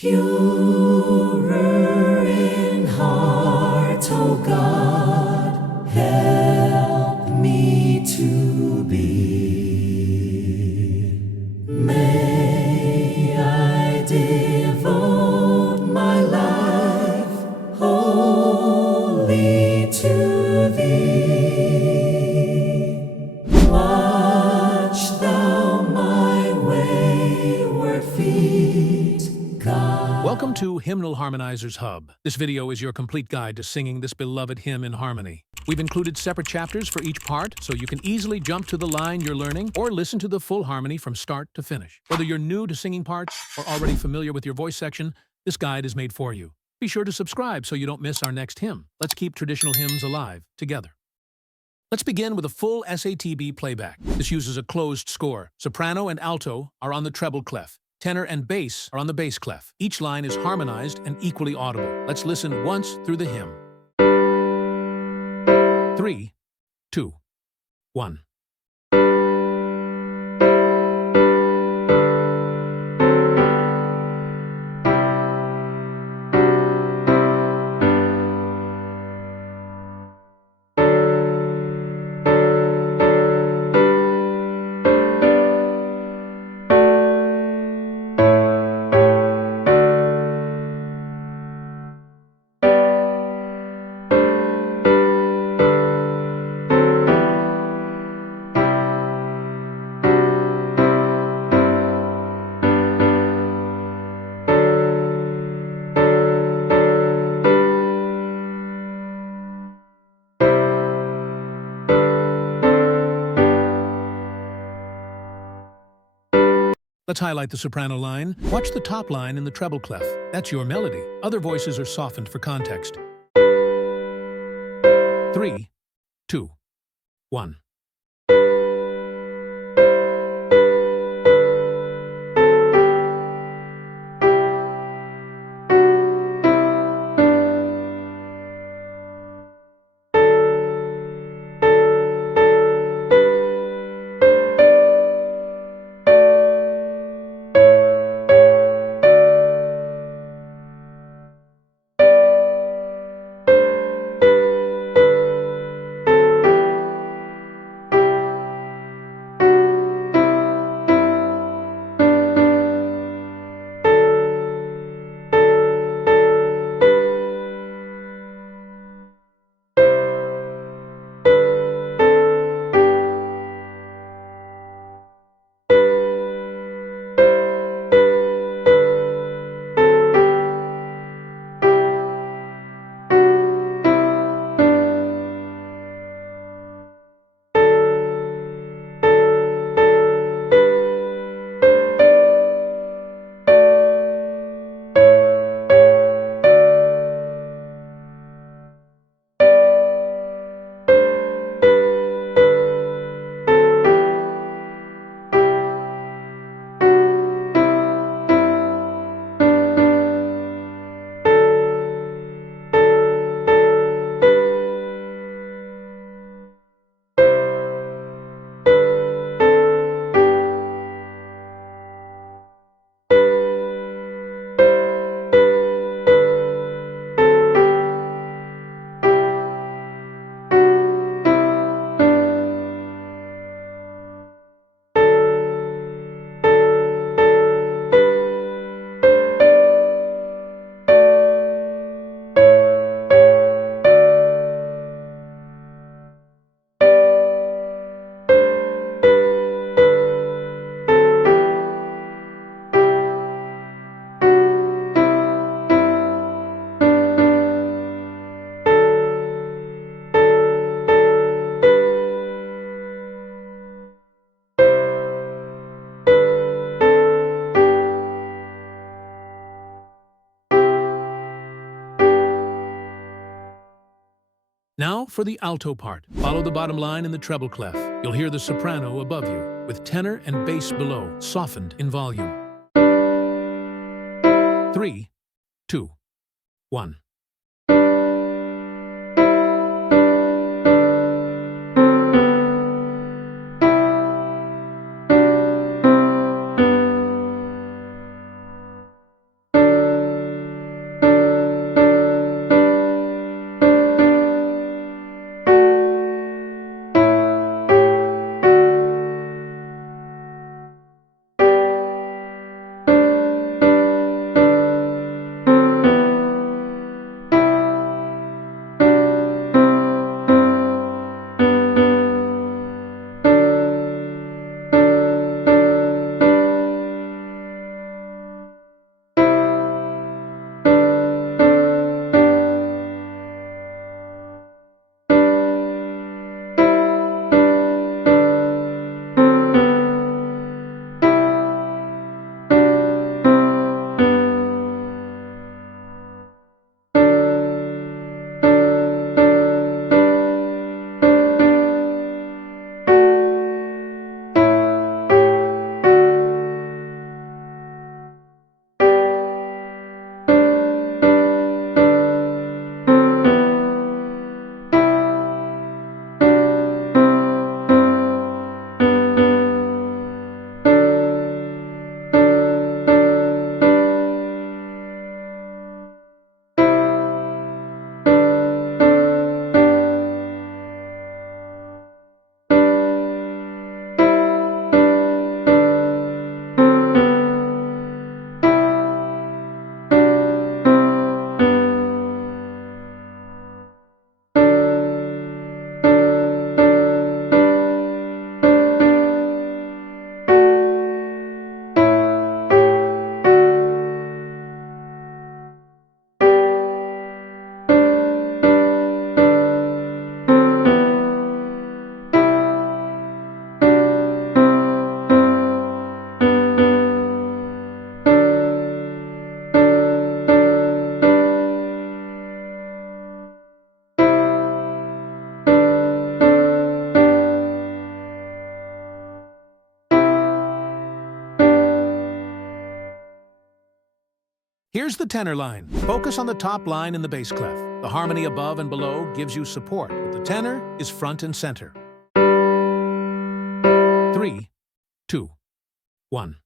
Purer in heart, O God, help me to be. May I devote my life wholly to Thee. Watch Thou my wayward feet, God. Welcome to Hymnal Harmonizers Hub. This video is your complete guide to singing this beloved hymn in harmony. We've included separate chapters for each part, so you can easily jump to the line you're learning or listen to the full harmony from start to finish. Whether you're new to singing parts or already familiar with your voice section, this guide is made for you. Be sure to subscribe so you don't miss our next hymn. Let's keep traditional hymns alive together. Let's begin with a full SATB playback. This uses a closed score. Soprano and alto are on the treble clef. Tenor and bass are on the bass clef. Each line is harmonized and equally audible. Let's listen once through the hymn. 3, 2, 1. Let's highlight the soprano line. Watch the top line in the treble clef. That's your melody. Other voices are softened for context. 3, 2, 1. Now for the alto part. Follow the bottom line in the treble clef. You'll hear the soprano above you, with tenor and bass below, softened in volume. 3, 2, 1. Here's the tenor line. Focus on the top line in the bass clef. The harmony above and below gives you support, but the tenor is front and center. 3, 2, 1.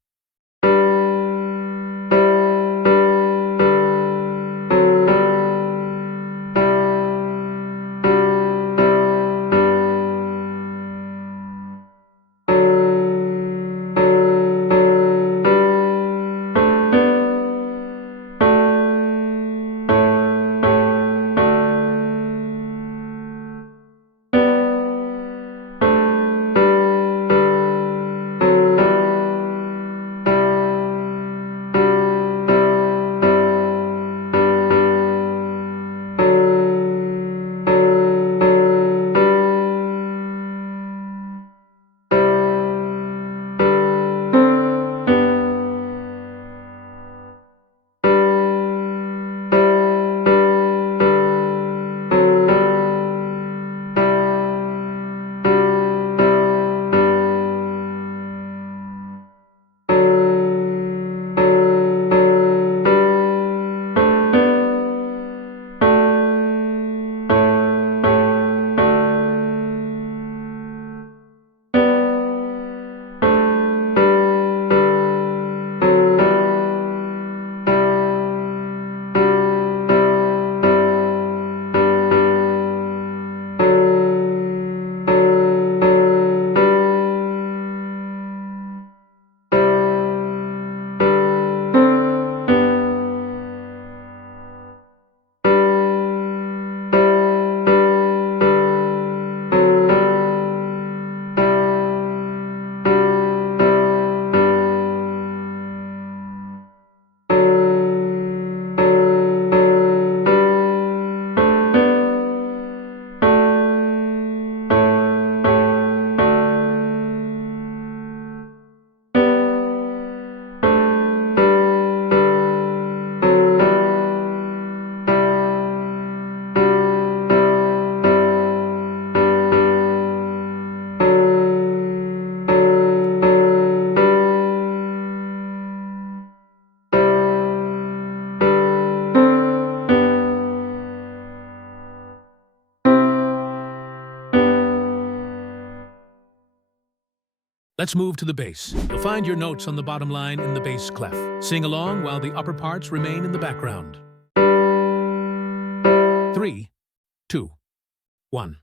Let's move to the bass. You'll find your notes on the bottom line in the bass clef. Sing along while the upper parts remain in the background. 3, 2, 1.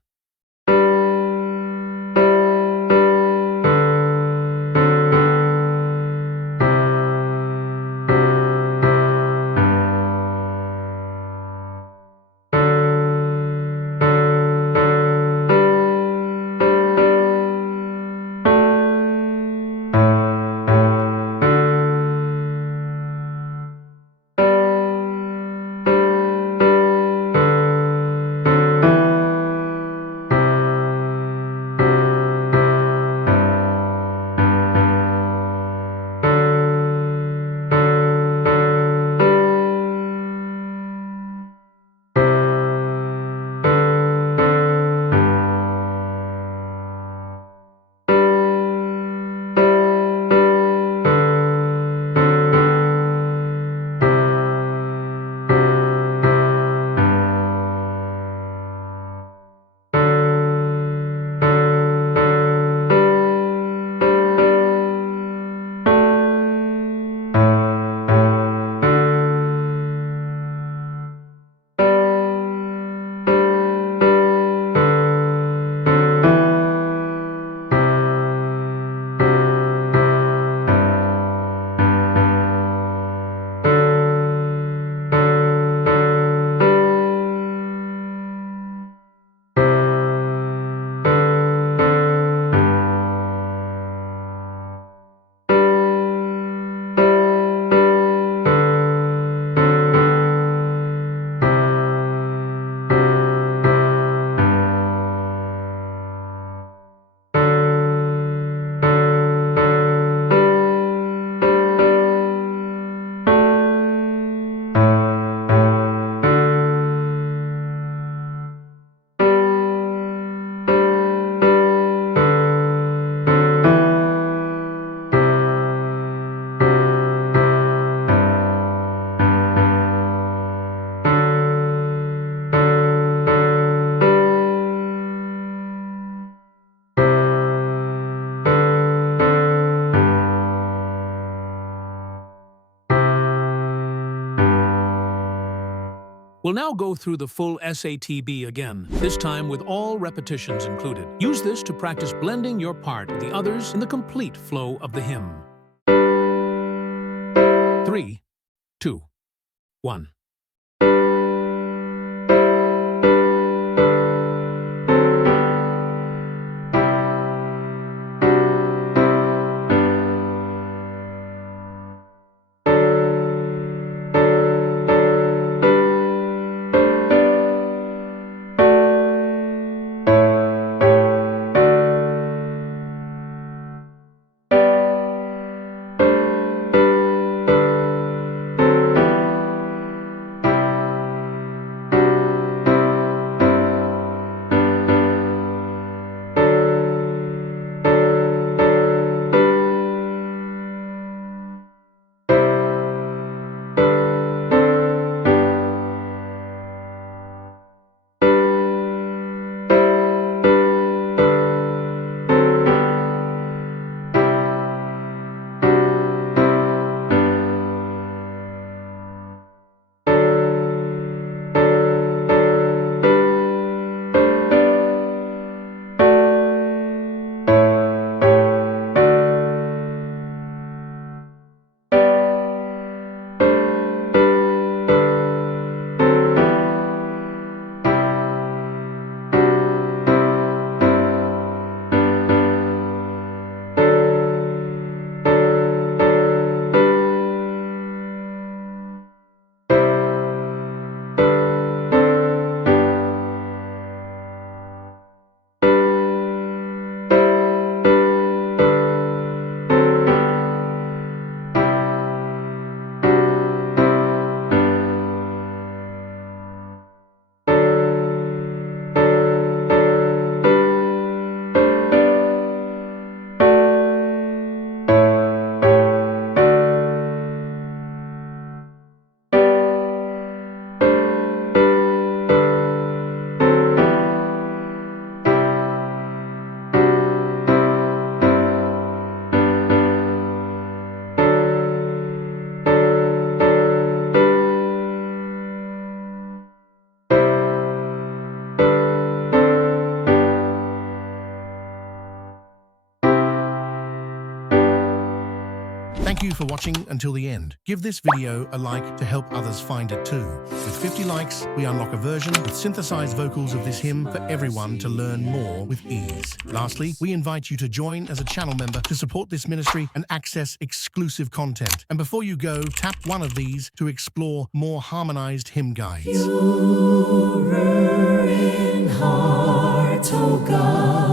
We'll now go through the full SATB again, this time with all repetitions included. Use this to practice blending your part with the others in the complete flow of the hymn. 3, 2, 1. Thank you for watching until the end. Give this video a like to help others find it too. With 50 likes, we unlock a version with synthesized vocals of this hymn for everyone to learn more with ease. Lastly, we invite you to join as a channel member to support this ministry and access exclusive content. And before you go, tap one of these to explore more harmonized hymn guides. Purer in heart, O God.